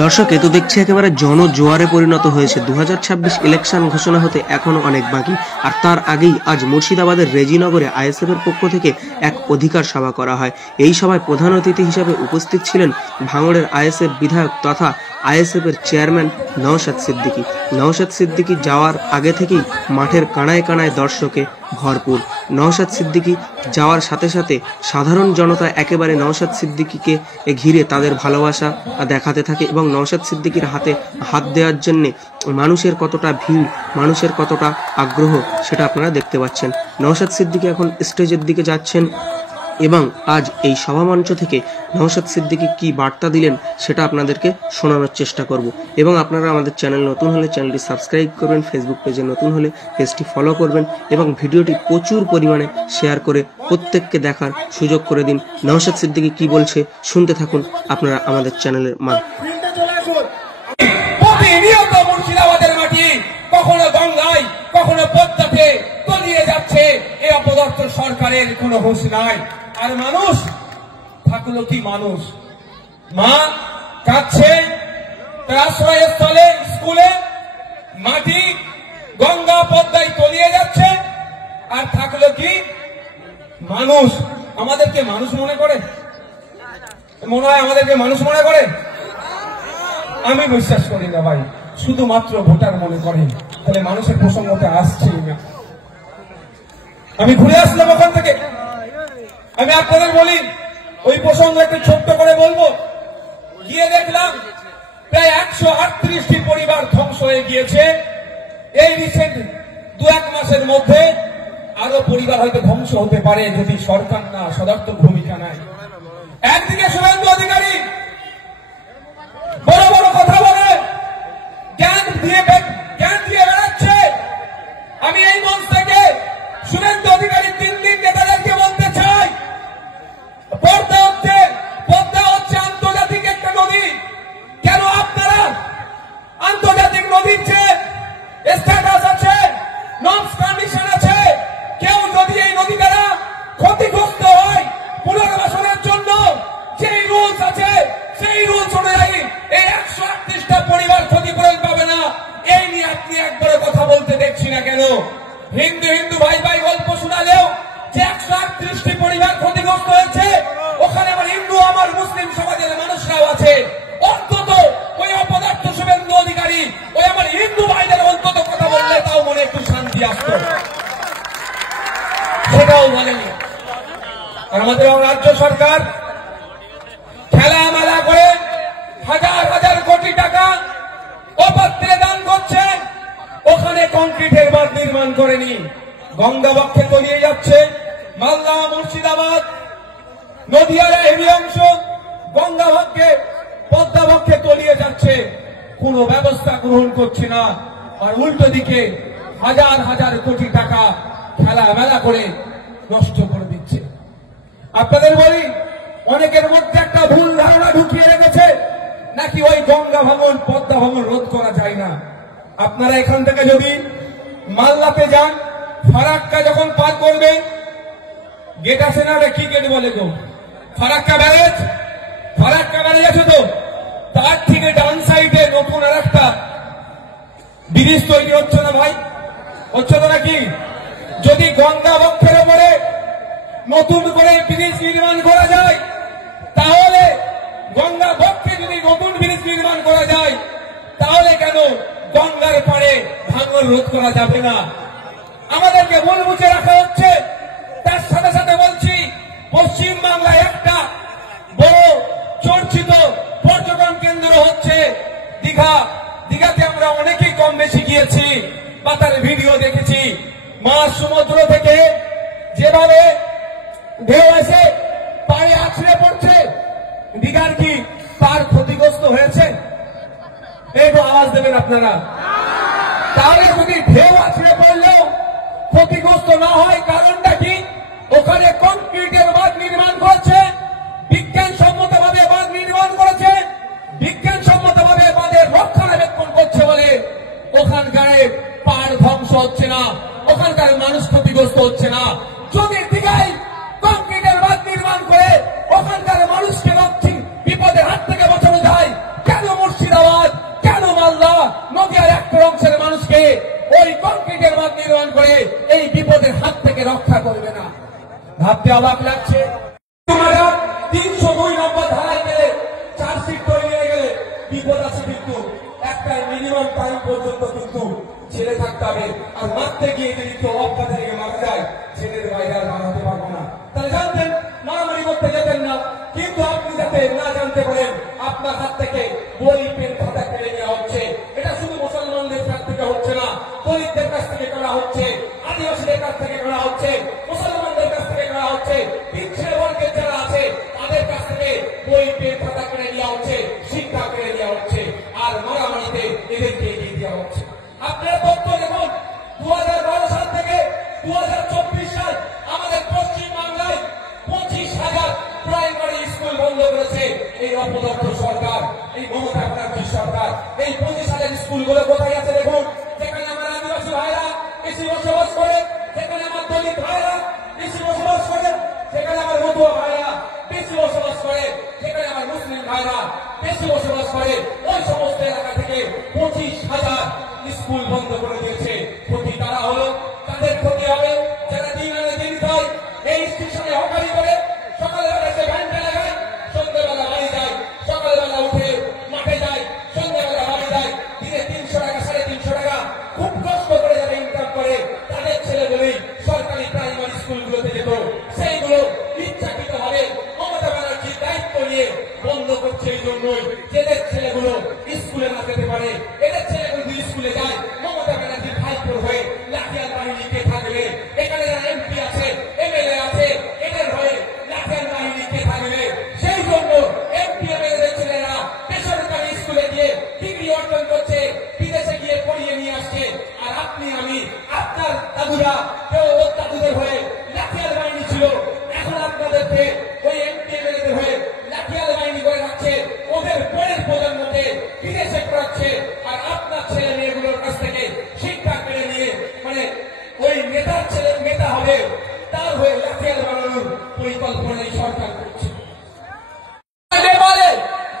দর্শক, এ তো দেখছি একেবারে জনজোয়ারে পরিণত হয়েছে। 2026 ইলেকশন ঘোষণা হতে এখনো অনেক বাকি, আর তার আগেই আজ মুর্শিদাবাদের রেজিনগরে আইএসএফ এর পক্ষ থেকে এক অধিকার সভা করা হয়। এই সভায় প্রধান অতিথি হিসেবে উপস্থিত ছিলেন ভাঙড়ের আইএসএফ বিধায়ক তথা আইএসএফ এর চেয়ারম্যান নওশাদ সিদ্দিকী। নওশাদ সিদ্দিকী যাওয়ার আগে থেকেই মাঠের কানায় কানায় দর্শকে ভরপুর। নওশাদ সিদ্দিকী যাওয়ার সাথে সাথে সাধারণ জনতা একেবারে নওশাদ সিদ্দিকীকে ঘিরে তাদের ভালোবাসা দেখাতে থাকে এবং নওশাদ সিদ্দিকীর হাতে হাত দেওয়ার জন্য মানুষের কতটা ভিড়, মানুষের কতটা আগ্রহ সেটা আপনারা দেখতে পাচ্ছেন। নওশাদ সিদ্দিকী এখন স্টেজের দিকে যাচ্ছেন এবং আজ এই সভামঞ্চ থেকে নওশাদ সিদ্দিকী কি বার্তা দিলেন সেটা আপনাদেরকে শোনানোর চেষ্টা করব। এবং আপনারা আমাদের চ্যানেল নতুন হলে চ্যানেলটি সাবস্ক্রাইব করবেন, ফেসবুক পেজে নতুন হলে পেজটি ফলো করবেন এবং ভিডিওটি প্রচুর পরিমাণে শেয়ার করে প্রত্যেককে দেখার সুযোগ করে দিন। নওশাদ সিদ্দিকী কি বলছে শুনতে থাকুন আপনারা আমাদের চ্যানেলের মাধ্যমে। মুর্শিদাবাদের মাটি কখনো গঙ্গায় কখনো পদ্মাতে তলিয়ে যাচ্ছে, এই অপদস্থ সরকারের কোনো হুঁশ নাই। আর মানুষ থাকলো কি মানুষ, মা কাঁদছে তার আশ্রয়স্থলে স্কুলে, মাটি গঙ্গা পদ্মায় তলিয়ে যাচ্ছে, আর থাকলো কি মানুষ। আমাদেরকে মানুষ মনে করে, মনে হয় আমাদেরকে মানুষ মনে করে? আমি বিশ্বাস করি না ভাই, শুধুমাত্র ভোটার মনে করেন। তাহলে মানুষের প্রসঙ্গতে আসছেই না। আমি ঘুরে আসলাম ওখান থেকে, আমি আপনাদের বলি ওই প্রসঙ্গ একটু ছোট্ট করে বলবো। গিয়ে দেখলাম প্রায় 138টি পরিবার ধ্বংস হয়ে গিয়েছে। এই রিসেন্ট 2-1 মাসের মধ্যে আরো পরিবার হয়তো ধ্বংস হতে পারে যদি সরকার না সদর্থক ভূমিকা নেয়। একদিকে শুভেন্দু অধিকারী বড় বড় কথা বলে, জ্ঞান দিয়ে বেড়াচ্ছে। আমি এই মঞ্চ থেকে শুভেন্দু অধিকারী 3 দিন নেতাদেরকে বলতে চাই, পদ্মা হচ্ছে আন্তর্জাতিক একটা নদী। কেন আপনারা আন্তর্জাতিক নদীর যে স্ট্যাটাস আছে, নর্মস কন্ডিশন আছে, কেউ যদি এই নদী দ্বারা ক্ষতিগ্রস্ত হয় পুনর্বাসনের জন্য যে রুলস আছে সেই রুলস অনুযায়ী এই 138টা পরিবার ক্ষতিপূরণ পাবে না। এই নিয়ে আপনি একবারও কথা বলতে দেখছি না কেন? হিন্দু ভাই গল্প শোনালেও যে 138টি পরিবার ক্ষতিগ্রস্ত হয়েছে, ওখানে আমার হিন্দু আমার মুসলিম সমাজের মানুষরাও আছে। অন্তত ওই অপদার্থ শুভেন্দু অধিকারী ওই আমার হিন্দু ভাইদের অন্তত কথা বললে তাও মনে একটু শান্তি আসতো, সেটাও বলেনি। আর আমাদের রাজ্য সরকার খেলামেলা করে হাজার হাজার কোটি টাকা অপাত্রে দান করছে, ওখানে কংক্রিটের বাঁধ নির্মাণ করেনি। গঙ্গা বক্ষে তলিয়ে যাচ্ছে, মালদা মুর্শিদাবাদ নদীয়ার হেভি অংশ গঙ্গা বক্ষে পদ্মা বক্ষে তলিয়ে যাচ্ছে, কোন ব্যবস্থা গ্রহণ করছে না। আর উল্টো দিকে হাজার হাজার কোটি টাকা খেলামেলা করে নষ্ট করে দিচ্ছে। আপনাদের বলি, অনেকের মধ্যে একটা ভুল ধারণা ঢুকিয়ে রেখেছে নাকি ওই গঙ্গা ভাঙন পদ্মা ভাঙন রোধ করা যায় না। আপনারা এখান থেকে যদি মালদাতে যান, ফারাক্কা যখন পার করবেন, গেট আছে না, কি গেট বলে গো, ফারাক্কা ব্যারেজ আছে তো, তার থেকে ডান সাইডে নতুন আর একটা ব্রিজ তৈরি হচ্ছে না ভাই? হচ্ছে তো নাকি? যদি গঙ্গা বক্ষের উপরে নতুন করে ব্রিজ নির্মাণ করা যায়, তাহলে গঙ্গা বক্ষে যদি নতুন ব্রিজ নির্মাণ করা যায়, তাহলে কেন গঙ্গার পাড়ে ভাঙন রোধ করা যাবে না? আমাদেরকে মন মুছে রাখা হচ্ছে। তার সাথে সাথে বলছি, পশ্চিম বাংলায় একটা বড় চর্চিত পর্যটন কেন্দ্র হচ্ছে দীঘা। দীঘাতে আমরা অনেকেই কম বেশি গিয়েছি বা তার ভিডিও দেখেছি। মাঝ সমুদ্র থেকে যেভাবে ঢেউ এসে পাড়ে আছড়ে পড়ছে, দীঘার কি তার ক্ষতিগ্রস্ত হয়েছে? একটু আওয়াজ দেবেন আপনারা। তাহলে যদি ঢেউ আছড়ে পড়লেও ক্ষতিগ্রস্ত না হয়, কারণটা কি? ওখানে কংক্রিটের বাঁধ নির্মাণ করেছে, বিজ্ঞানসম্মত ভাবে বাঁধ নির্মাণ করেছে, বিজ্ঞানসম্মত ভাবে বাঁধের রক্ষণাবেক্ষণ করছে বলে ওখানকার পাড় ধ্বংস হচ্ছে না, ওখানকার মানুষ ক্ষতিগ্রস্ত হচ্ছে না। যদি দীঘায় কংক্রিটের বাঁধ নির্মাণ করে ওখানকার মানুষকে বিপদের হাত থেকে বাঁচানো যায়, কেন মুর্শিদাবাদ নির্মাণ করে এই বিপদের হাত থেকে রক্ষা করবে না। ভাবতে অবাক লাগছে, তোমরা 302 নম্বর ধারায় গেলে চার্জশিট করে নিয়ে গেলে বিপদ আছে, কিন্তু একটা মিনিমাম টাইম পর্যন্ত কিন্তু ছেলে থাকতে হবে। আর মারতে গিয়ে যদি কেউ অজ্ঞাতে লেগে মারা যায়, ছেলের বাইরে আর মারাতে পারবো না। তাহলে জানতেন মারামারি করতে যেতেন না, কিন্তু আপনি যাতে না জানতে পারেন আপনার হাত থেকে বই পেন খাতা কেড়ে নেওয়া হচ্ছে। এটা শুধু মুসলমানদের কাছ থেকে হচ্ছে না, দলিতদের কাছ থেকে করা হচ্ছে, আদিবাসীদের কাছ থেকে করা হচ্ছে, মুসলমানদের কাছ থেকে করা হচ্ছে, পিছিয়ে বর্গের যারা আছে তাদের কাছ থেকে বই পেন খাতা কেড়ে নেওয়া হচ্ছে, শিক্ষা কেড়ে নেওয়া হচ্ছে, আর মারামারিতে এদেরকে এগিয়ে দেওয়া হচ্ছে। আপনারা তথ্য দেখুন, 2012 সাল থেকে 2024 সাল আমাদের পশ্চিম বাংলায় 25,000 প্রাইমারি স্কুল বন্ধ করেছে এই অপদস্থ সরকার, এই মমতা ব্যানার্জি সরকার। এই 25,000 স্কুলগুলো কোথায় আছে দেখুন, যেখানে আমার আদিবাসী ভাইরা বেশি বসবাস করে, যেখানে আমার দলিত ভাইরা বেশি বসবাস করে, যেখানে আমার মতুয়া ভাইরা বেশি বসবাস করে, যেখানে আমার মুসলিম ভাইরা বেশি বসবাস করে, ওই সমস্ত এলাকা থেকে 25,000 স্কুল বন্ধ করে দিয়েছে। ক্ষতি তারা হলো, তাদের ক্ষতি হবে যারা দিন আনে দিন খায়, এই স্টেশনে হকারি করে, সকালবেলা এসে ঘন্টা লাগায়, সন্ধ্যাবেলা বাড়ি যায়, সকালবেলা উঠে মাঠে যায়, সন্ধ্যাবেলা বাড়ি যায়, দিনে 300 টাকা 350 টাকা খুব কষ্ট করে যারা ইনকাম করে, তাদের ছেলেগুলোই সরকারি প্রাইমারি স্কুলগুলোতে যেত। সেইগুলো ইচ্ছাকৃত হবে মমতা ব্যানার্জির দায়িত্ব নিয়ে বন্ধ করছে, এই জন্যই যেদের ছেলেগুলো স্কুলে না যেতে পারে, এদের ছেলেগুলো যদি স্কুলে যায়, মমতা ব্যানার্জির ভাইপোর হয়ে লাঠিয়াল বাহিনী কে থাকবে? এখানে যারা এমপি আছে, এমএলএ আছে, এদের হয়ে লাঠিয়াল বাহিনী কে থাকবে? সেই জন্য এমপি এমএলএ ছেলেরা বেসরকারি স্কুলে গিয়ে ডিগ্রি অর্জন করছে, বিদেশে গিয়ে পড়িয়ে নিয়ে আসছে, আর আপনি আমি আপনার দাদুরা কেউ দাদুদের হয়ে লাঠিয়াল বাহিনী ছিল, এখন আপনাদেরকে ওই এমপি এমএলএদের হয়ে লাঠিয়াল বাহিনী করে রাখছে, ওদের পরের প্রজন্মকে বিদেশে পড়াচ্ছে, আর আপনার ছেলে মেয়েগুলোর কাছ থেকে শিক্ষা কেড়ে নিয়ে মানে ওই নেতার ছেলে নেতা হবে, তার হয়ে লাঠিয়াল বানানোর পরিকল্পনা এই সরকার করছে।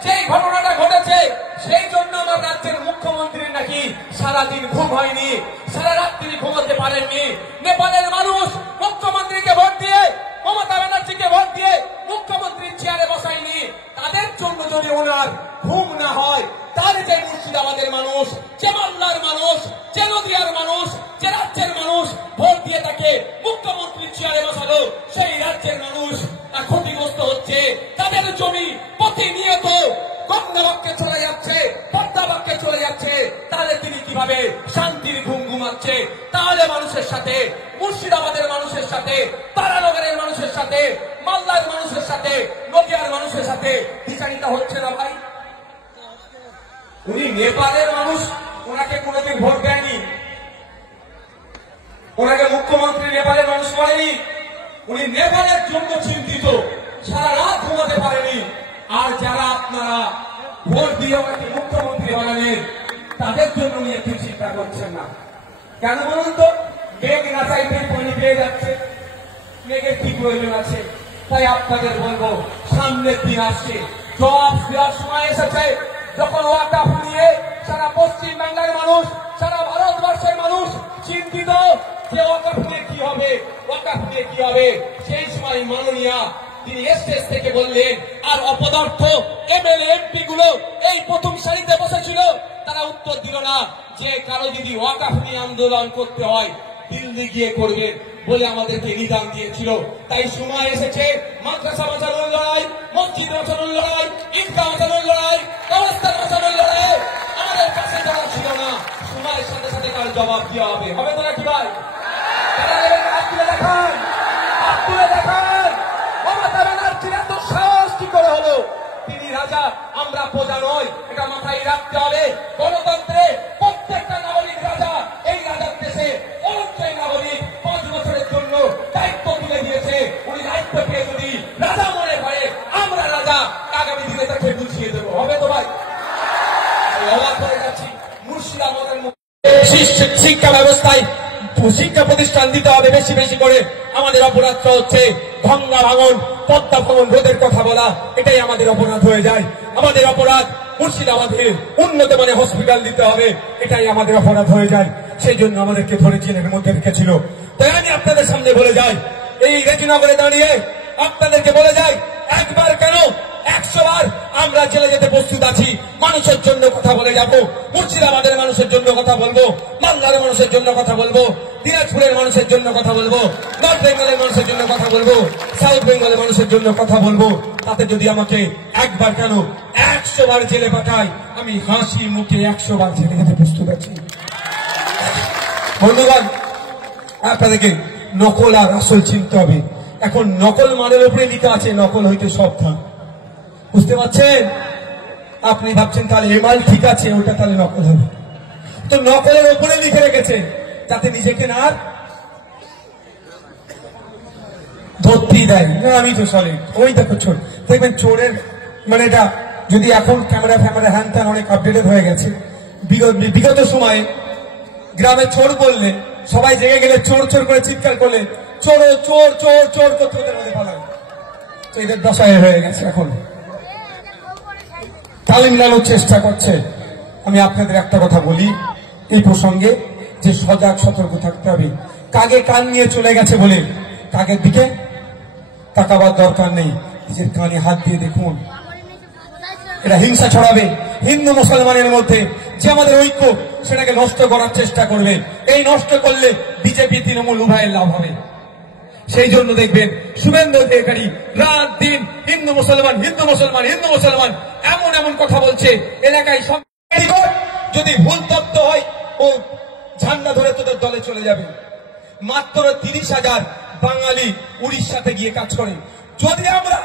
সেই ঘটনাটা ঘটেছে, সেই জন্য আমার রাজ্যের মুখ্যমন্ত্রীর নাকি সারাদিন ঘুম হয়নি, সারা রাত্রি ঘুমাতে পারেননি। নেপালের মানুষ মুখ্যমন্ত্রীকে ভোট দিয়ে, মমতা ব্যানার্জিকে ভোট দিয়ে মুখ্যমন্ত্রীর চেয়ারে বসায়নি, তাদের জন্য যদি ওনার ঘুম না হয়, তার যে মুর্শিদাবাদের মানুষ, যে মালদার মানুষ, যে নদিয়ার মানুষ, যে রাজ্যের মানুষ ভোট দিয়ে তাকে মুখ্যমন্ত্রীর চেয়ারে বসালো, সেই রাজ্যের মানুষ ক্ষতিগ্রস্ত হচ্ছে, তাদের জমি প্রতিনিয়ত গঙ্গাবক্ষে চলে যাচ্ছে, পদ্মাবক্ষে চলে যাচ্ছে, তাহলে তিনি কিভাবে শান্তির ঘুম ঘুমাচ্ছে? তাহলে মানুষের সাথে, মুর্শিদাবাদের মানুষের সাথে, তারানগরের মানুষের সাথে, মালদার মানুষের সাথে, নদিয়ার মানুষের সাথে বিচারিতা হচ্ছে না ভাই? উনি নেপালের মানুষ, ওনাকে কোনোদিন ভোট দেয়নি, ওনাকে মুখ্যমন্ত্রী নেপালের মানুষ করেনি, উনি নেপালের জন্য চিন্তিত, সারা রাত ঘুমাতে পারেনি। আর যারা আপনারা ভোট দিয়ে ওনাকে মুখ্যমন্ত্রী বানালেন, তাদের জন্য উনি একটু চিন্তা করছেন না কেন বলুন তো? মেঘ না চাইতে পানি পেয়ে যাচ্ছে, মেঘের কি প্রয়োজন আছে? তাই আপনাদের বলবো, সামনের দিন আসছে, জবাব দেওয়ার সময় এসেছে, যখন ওয়াকফ নিয়ে সারা পশ্চিম বাংলার মানুষ, সারা ভারতবর্ষের মানুষ চিন্তিত যে ওয়াকফ নিয়ে কি হবে, ওয়াকফ নিয়ে কি হবে। সেই সময় মাননীয়া তিনি স্টেজ থেকে বললেন, আর অপদার্থ এমএলএ এমপি গুলো এই প্রথম সারিতে বসেছিল, তারা উত্তর দিল না যে কারো যদি ওয়াকফ নিয়ে আন্দোলন করতে হয় দিল্লি গিয়ে করবেন বলে আমাদেরকে নিদান দিয়েছিল। তাই সময় এসেছে মাদ্রাসা বাঁচানোর লড়াই, মসজিদ বাঁচানোর লড়াই, ঈদগাহ বাঁচানোর লড়াই, কবরস্থান বাঁচানোর লড়াই। আমাদের পাশে যারা ছিল না, সময়ের সাথে সাথে তার জবাব দেওয়া হবে। হবে তো নাকি ভাই? হাত তুলে দেখান, হাত তুলে দেখান। মমতা ব্যানার্জির এত সাহস কি করে হলো? তিনি রাজা, আমরা প্রজা নয়, এটা মাথায় রাখতে হবে। গণতন্ত্রে প্রত্যেকটা নাগরিক রাজা। এই রাজার দেশে অনেকটাই নাগরিক 5 বছরের জন্য দায়িত্ব তুলে দিয়েছে। উনি দায়িত্ব পেয়ে যদি রাজা মনে করে আমরা রাজা, আগামী দিনে তাকে বুঝিয়ে দেবো। হবে তো ভাই? অবাক করে যাচ্ছি। মুর্শিদাবাদের শিক্ষা ব্যবস্থায় শিক্ষা প্রতিষ্ঠান দিতে হবে বেশি বেশি করে। আমাদের অপরাধটা হচ্ছে গঙ্গা ভাঙন, পদ্মা ভাঙন রোধের কথা বলা, এটাই আমাদের অপরাধ হয়ে যায়। আমাদের অপরাধ মুর্শিদাবাদের উন্নত মানের হসপিটাল দিতে হবে, এটাই আমাদের অপরাধ হয়ে যায়। সেই জন্য আমাদেরকে ধরে জেলের মধ্যে রেখেছিল। তাই আমি আপনাদের সামনে বলে যাই, এই রেজিনগরে দাঁড়িয়ে আপনাদেরকে বলে যাই, একবার কেন 100 বার আমরা জেলে যেতে প্রস্তুত আছি। মানুষের জন্য কথা বলে যাব, মুর্শিদাবাদের মানুষের জন্য কথা বলবো, মালদার মানুষের জন্য কথা বলবো, দিনাজপুরের মানুষের জন্য কথা বলবো, নর্থ বেঙ্গলের মানুষের জন্য কথা বলবো, সাউথ বেঙ্গলের মানুষের জন্য কথা বলবো। তাতে যদি আমাকে একবার কেন 100 বার জেলে পাঠায়, আমি হাসি মুখে 100 বার জেলে যেতে প্রস্তুত আছি। বন্ধুগণ, আপনাদেরকে নকল আর আসল চিনতে হবে। এখন নকল মানের উপরে লিখা আছে নকল হইতে সাবধান, বুঝতে পারছেন? আপনি ভাবছেন তাহলে এ মাল ঠিক আছে, ওটা তাহলে নকল হবে। তো নকলের উপরে লিখে রেখেছে যাতে নিজেকে না আর ধরতেই দেয় না। আমি তো সলিড, ওই দেখো চোর, দেখবেন চোরের মানে এটা যদি এখন ক্যামেরা ফ্যামেরা হ্যান ত্যান অনেক আপডেটেড হয়ে গেছে। বিগত সময়ে গ্রামে চোর বললে সবাই জেগে গেলে চোর চোর করে চিৎকার করলে চোর চোর চোর চোর করতে ওদের মধ্যে পালায়। তো এদের দশায় হয়ে গেছে, এখন তালিম নেওয়ার চেষ্টা করছে। আমি আপনাদের একটা কথা বলি এই প্রসঙ্গে, যে সজাগ সতর্ক থাকতে হবে। কাকে কান নিয়ে চলে গেছে বলে কাকের দিকে তাকাবার দরকার নেই, নিজের কানে হাত দিয়ে দেখুন। এটা হিংসা ছড়াবে হিন্দু মুসলমানের মধ্যে, যে আমাদের ঐক্য সেটাকে নষ্ট করার চেষ্টা করবে। এই নষ্ট করলে বিজেপি তৃণমূল উভয়ের লাভ হবে। সেই জন্য দেখবেন শুভেন্দু অধিকারী রাত দিন হিন্দু মুসলমান হিন্দু মুসলমান হিন্দু মুসলমান এমন এমন কথা বলছে, এলাকায় সব যদি ভুল তত্ত্ব হয় ও ঝান্ডা ধরে তোদের দলে চলে যাবে। মাত্র 30,000 বাঙালি উড়িষ্যাতে গিয়ে কাজ করে। যদি আমরা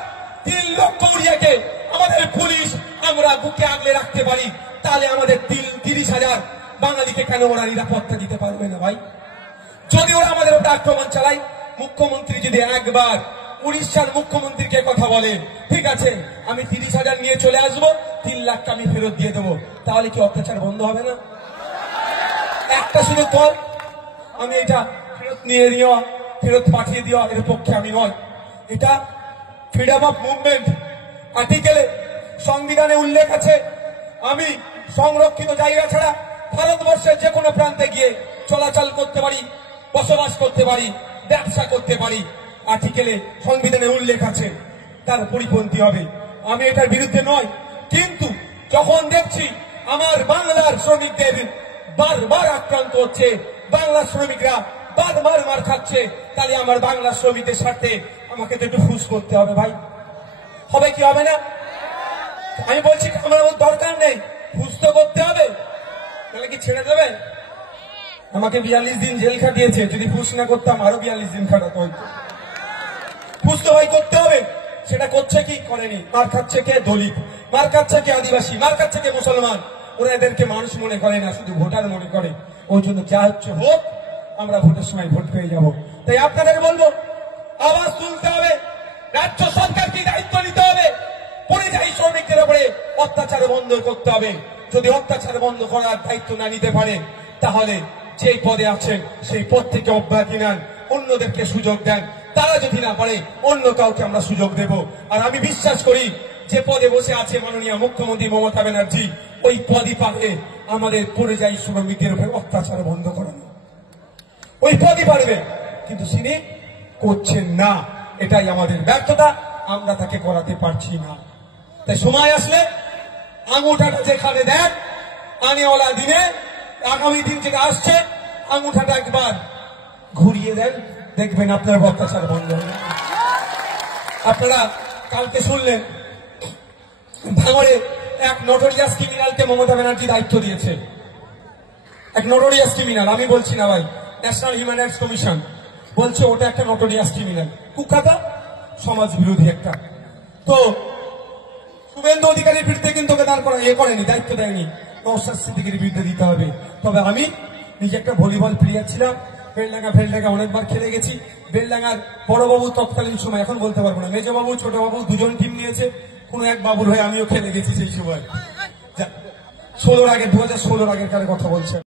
3 লক্ষ উড়িয়াকে আমাদের পুলিশ আমরা বুকে আগলে রাখতে পারি, তাহলে আমাদের 30,000 বাঙালিকে কেন ওরা নিরাপত্তা দিতে পারবে না ভাই? যদি ওরা আমাদের ওটা আক্রমণ চালায়, মুখ্যমন্ত্রী যদি একবার উড়িষ্যার মুখ্যমন্ত্রীকে কথা বলে, ঠিক আছে আমি 30,000 নিয়ে চলে আসবো, 3 লাখটা আমি ফেরত দিয়ে দেবো, তাহলে কি অত্যাচার বন্ধ হবে না? একটা শুধু কল আমি এটা ফেরত নিয়ে নেওয়া, ফেরত পাঠিয়ে দেওয়া এর পক্ষে আমি নয়। এটা ফ্রিডম অফ মুভমেন্ট আর্টিকেলে সংবিধানে উল্লেখ আছে, আমি সংরক্ষিত জায়গা ছাড়া ভারতবর্ষের যে কোনো প্রান্তে গিয়ে চলাচল করতে পারি, বসবাস করতে পারি, ব্যবসা করতে পারি। আর্টিকেলে সংবিধানে উল্লেখ আছে, তার পরিপন্থী হবে। আমি এটার বিরুদ্ধে নয়, কিন্তু যখন দেখছি আমার বাংলার শ্রমিকদের বারবার আক্রান্ত হচ্ছে, বাংলার শ্রমিকরা বারবার মার খাচ্ছে, তাহলে আমার বাংলা শ্রমিকদের স্বার্থে আমাকে তো একটু ফুস করতে হবে ভাই। হবে কি হবে না? আমি বলছি আমার দরকার নেই, ফুস তো করতে হবে, তাহলে কি ছেড়ে দেবে? আমাকে 42 দিন জেল খাটিয়েছে, যদি ফুস না করতাম আরো 42 দিন খাটাতে হইতো। ফুস তো ভাই করতে হবে, সেটা করছে কি করেনি? মার খাচ্ছে কে? দলিত। মার খাচ্ছে কে? আদিবাসী। মার খাচ্ছে কে? মুসলমান। ওরা এদেরকে মানুষ মনে করে না, শুধু ভোটার মনে করে। ওই জন্য যা হচ্ছে হোক, আমরা ভোটের সময় ভোট পেয়ে যাব। তাই আপনাদের বলবো, আওয়াজ তুলতে হবে, রাজ্য সরকারকে দায়িত্ব নিতে হবে, পরিযায়ী শ্রমিকদের উপরে অত্যাচার বন্ধ করতে হবে। যদি অত্যাচার বন্ধ করার দায়িত্ব না নিতে পারে, তাহলে যেই পদে আছেন সেই পদ থেকে অব্যাহতি নেন, অন্যদেরকে সুযোগ দেন। তারা যদি না পারে অন্য কাউকে আমরা সুযোগ দেব। আর আমি বিশ্বাস করি যে পদে বসে আছে মাননীয় মুখ্যমন্ত্রী মমতা ব্যানার্জি, ওই পদই পাবে আমাদের পরিযায়ী শ্রমিকদের উপরে অত্যাচার বন্ধ করানো। ওই পদই পারবে, কিন্তু তিনি করছেন না। এটাই আমাদের ব্যর্থতা, আমরা তাকে করাতে পারছি না। তাই সময় আসলে আঙুঠাটা যেখানে দেন, আনেওয়ালা দিনে আগামী দিন যেটা আসছে, আঙুঠাটা একবার ঘুরিয়ে দেন, দেখবেন আপনার অত্যাচার বন্ধ হবে। আপনারা কালকে শুনলেন ভাঙড়ে এক নোটোরিয়াস ক্রিমিনালকে মমতা ব্যানার্জি দায়িত্ব দিয়েছে। এক নোটোরিয়াস ক্রিমিনাল, আমি বলছি না ভাই, ন্যাশনাল হিউম্যান রাইটস কমিশন বলছে ওটা একটা নোটোরিয়াস ক্রিমিনাল, কুখ্যাত সমাজ বিরোধী একটা। তো শুভেন্দু অধিকারীর বিরুদ্ধে কিন্তু ওকে দাঁড় করা করেনি, দায়িত্ব দেয়নি, নওশাদ সিদ্দিকীর বিরুদ্ধে দিতে হবে। তবে আমি নিজে একটা ভলিবল প্লেয়ার ছিলাম, বেলডাঙ্গা অনেকবার খেলে গেছি। বেলডাঙ্গার বড়বাবু তৎকালীন সময়, এখন বলতে পারবো না, মেজবাবু ছোট বাবু দুজন টিম নিয়েছে, কোন এক বাবুর হয়ে আমিও খেলে গেছি সেই সময়। 2016 আগের কথা বলছে।